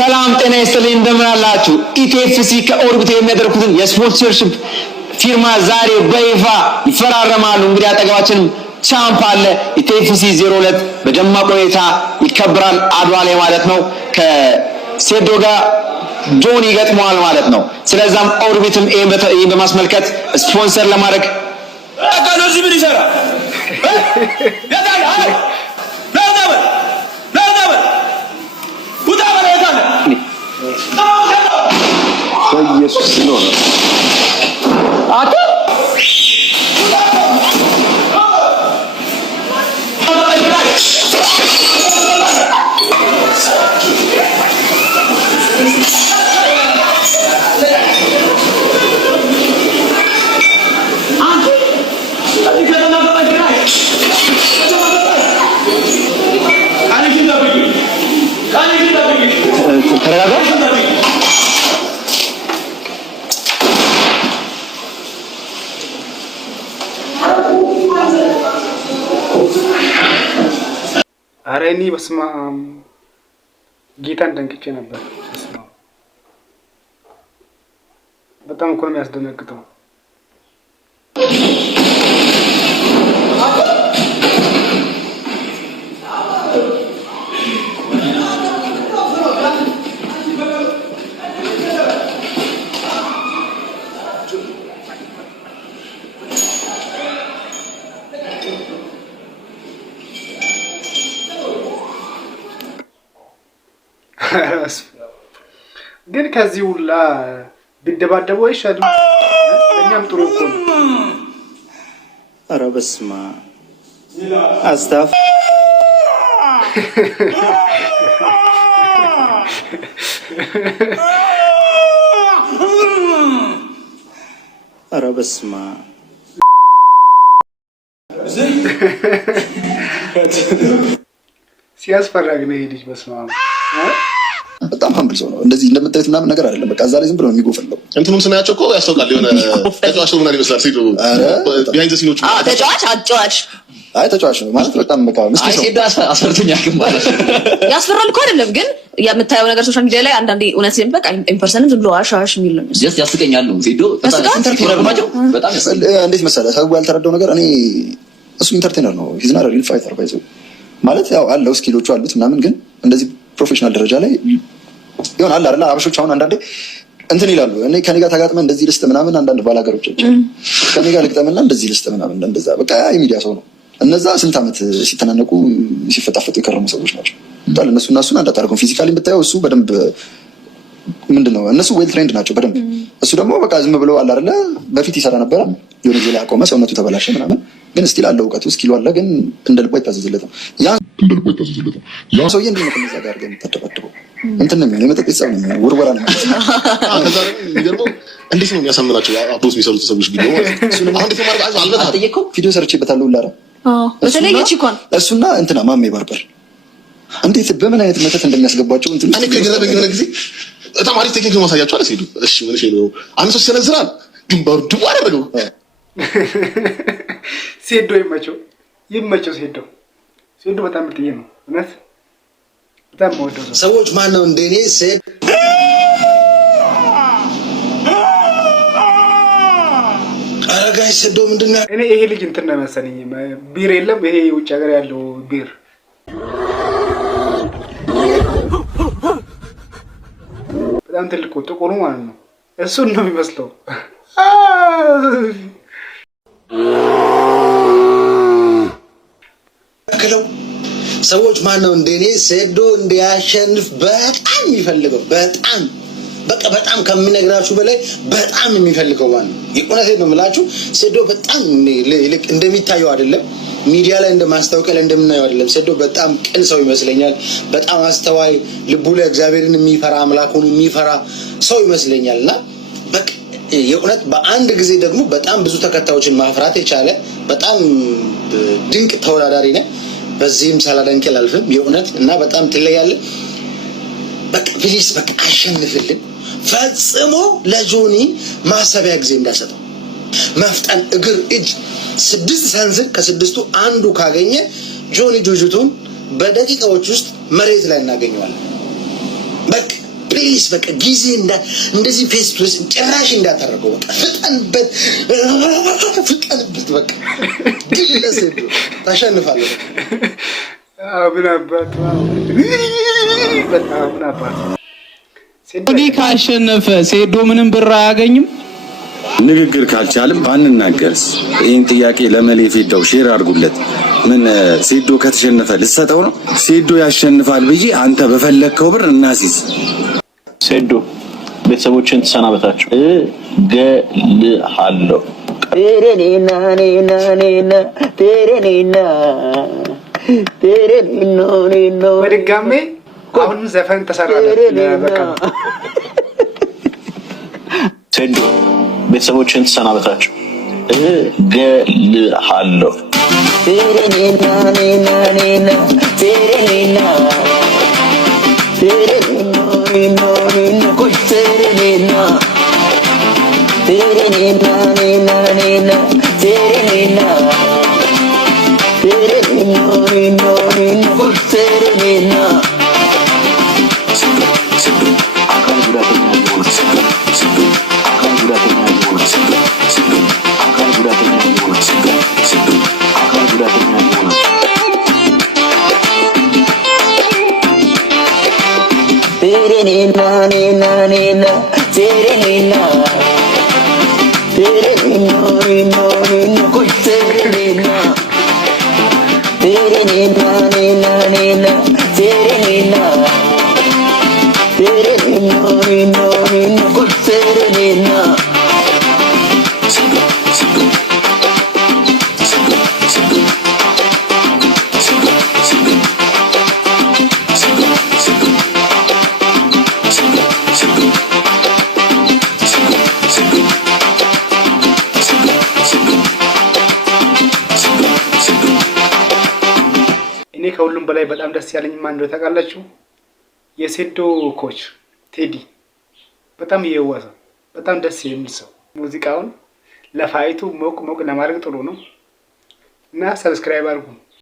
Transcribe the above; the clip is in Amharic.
ሰላም ጤና ይስጥልኝ እንደምን አላችሁ? ኢቲኤፍሲ ከኦርቢት የሚያደርጉትን የስፖንሰርሺፕ ፊርማ ዛሬ በይፋ ይፈራረማሉ። እንግዲህ አጠገባችንም ቻምፕ አለ። ኢቲኤፍሲ 02 በደማቅ ሁኔታ ይከበራል አድዋ ላይ ማለት ነው። ከሴዶ ጋር ጆኒ ይገጥመዋል ማለት ነው። ስለዛም ኦርቢትም ይሄን በማስመልከት ስፖንሰር ለማድረግ አቃኖዚ ምን ይሰራ ኢየሱስ ነው አታ አረኒ በስማ ጌታን ደንቅቼ ነበር። በጣም እኮ ነው የሚያስደነግጠው። ግን ከዚህ ሁላ ቢደባደቡ አይሻልም? እኛም ጥሩ እኮ ነው። ኧረ በስመ አብ አስታፍ ኧረ በስመ አብ ሲያስፈራ ግን ይሄ ልጅ በስመ አብ በጣም ሀምብል ሰው ነው። እንደዚህ እንደምታዩት ምናምን ነገር አይደለም። በቃ እዛ ላይ ዝም ብሎ ነው የሚጎፈለው። እንትኑም ስናያቸው እኮ ያስታውቃል። የሆነ ተጫዋች ምናምን ይመስላል። ሲሉ ቢሃይንድ ዘ ሲኖች ተጫዋች አጫዋች አይ ተጫዋች ነው ማለት በጣም በቃ ምስኪን ሰው። አይሴዳ አሰርተኛ ግን ማለት ያስፈራል እኮ አይደለም። ግን የምታየው ነገር ሶሻል ሚዲያ ላይ አንዳንዴ እውነት ሲል በቃ ኢምፐርሰን ዝም ብሎ አሻሽ የሚል ነው። ጀስት ያስቀኛሉ። ሲዶ ኢንተርቴነር ናቸው። በጣም እንዴት መሰለህ ሰው ያልተረዳው ነገር እኔ እሱ ኢንተርቴነር ነው። ሂዝ ናት ሪል ፋይተር ባይዘው ማለት ያው አለው ስኪሎቹ አሉት ምናምን ግን እንደዚህ ፕሮፌሽናል ደረጃ ላይ ይሆን አለ አይደል? አበሾች አሁን አንዳንዴ እንትን ይላሉ። እኔ ከኔ ጋር ተጋጥመን እንደዚህ ልስጥ ምናምን አንዳንድ ባላገሮች ከኔ ጋር ልግጠምና እንደዚህ ልስጥ ምናምን እንደዛ በቃ የሚዲያ ሰው ነው። እነዛ ስንት ዓመት ሲተናነቁ ሲፈጣፈጡ የከረሙ ሰዎች ናቸው። ታል እነሱና እሱን አንድ አታርገው። ፊዚካሊ ብታየው እሱ በደንብ ምንድነው እነሱ ዌል ትሬንድ ናቸው በደንብ። እሱ ደግሞ በቃ ዝም ብሎ አለ አይደል? በፊት ይሰራ ነበር የሆነ ጊዜ ላይ አቆመ። ሰውነቱ ተበላሸ ምናምን ግን ስቲል አለው እውቀቱ ስኪሉ አለ። ግን እንደልቦ አይታዘዝለትም። ያ ሰውዬ እንዴት ነው ከነዛ ጋር የምትደባደበው? እንትን ነው የሚሆነው የመጠጥ ጸብ ነው ውርወራ ነው ማለት ነው። ከዛ የሚገርመው እንዴት ነው የሚያሳምናቸው አፕሮስ የሚሰሩት ሰዎች ቪዲዮ ማለት ነው። አሁን እንዴት ማለት አልበታ አጠየቀው ቪዲዮ ሰርቼበታለሁ ሁላ በተለይ እቺኮን እሱና እንትና ማሜ ባርበር እንዴት በምን አይነት መተት እንደሚያስገባቸው እንትን እኔ ከገረመኝ የሆነ ጊዜ ተማሪ ቴክኒክ ነው ማሳያቸው አለ ሲሉ እሺ ምን እሺ ነው አንድ ሰው ሲሰነዝራል ግንባሩ ድዋ አደረገው። ሴዶ ይመቸው ሴዶ በጣም ምርጥዬ ነው እውነት በጣም ወደው ሰዎች ማን ነው እንደኔ ሴት አረጋይ ሴዶ ምንድነው? እኔ ይሄ ልጅ እንትን ነው መሰለኝ ቢር የለም ይሄ ውጭ ሀገር ያለው ቢር በጣም ትልቁ ጥቁሩ ማለት ነው። እሱን ነው የሚመስለው። ሰዎች ማን ነው እንደኔ ሴዶ እንዲያሸንፍ በጣም የሚፈልገው በጣም ከሚነግራችሁ በላይ በጣም የሚፈልገው ማለት ነው። የእውነቴን ነው የምላችሁ። ሴዶ በጣም እንደሚታየው አይደለም፣ ሚዲያ ላይ እንደማስታወቂያ ላይ እንደምናየው አይደለም። ሴዶ በጣም ቅን ሰው ይመስለኛል። በጣም አስተዋይ፣ ልቡ ላይ እግዚአብሔርን የሚፈራ አምላኩን የሚፈራ ሰው ይመስለኛልና በቃ የእውነት በአንድ ጊዜ ደግሞ በጣም ብዙ ተከታዮችን ማፍራት የቻለ በጣም ድንቅ ተወዳዳሪ ነው። በዚህም ሳላደንቅ አላልፍም የእውነት እና በጣም ትለያለህ። በቃ ፕሊስ በቃ አሸንፍልን። ፈጽሞ ለጆኒ ማሰቢያ ጊዜ እንዳሰጠው መፍጠን እግር እጅ 6 ሰንዝር ከ6ቱ አንዱ ካገኘ ጆኒ ጁጁቱን በደቂቃዎች ውስጥ መሬት ላይ እናገኘዋለን። በቃ ፕሊዝ በቃ ጊዜ እንደዚህ ፌስ ቱ ፌስ ጭራሽ እንዳታረገው። በቃ ፍጠንበት በቃ ግለሰብ ታሸንፋለህ። ምን አባቱ በጣም ምን አባቱ ቴዲ ካሸነፈ ሴዶ ምንም ብር አያገኝም። ንግግር ካልቻልም ባንናገርስ? ይህን ጥያቄ ለመሌ ፌዳው ሼር አድርጉለት። ምን ሴዶ ከተሸነፈ ልሰጠው ነው? ሴዶ ያሸንፋል ብዬ አንተ በፈለግከው ብር እናሲዝ። ሴዶ ቤተሰቦችን ተሰናበታቸው። እገልሃለሁ። በድጋሜ አሁንም ዘፈን ተሰራለ። በቃ ሴዶ ቤተሰቦችን ተሰናበታቸው። እገልሃለሁ። እኔ ከሁሉም በላይ በጣም ደስ ያለኝ ማን እንደሆነ ታውቃላችሁ? የሴዶ ኮች ቴዲ በጣም እየዋሰ በጣም ደስ የሚል ሰው። ሙዚቃውን ለፋይቱ ሞቅ ሞቅ ለማድረግ ጥሩ ነው እና ሰብስክራይብ አድርጉ።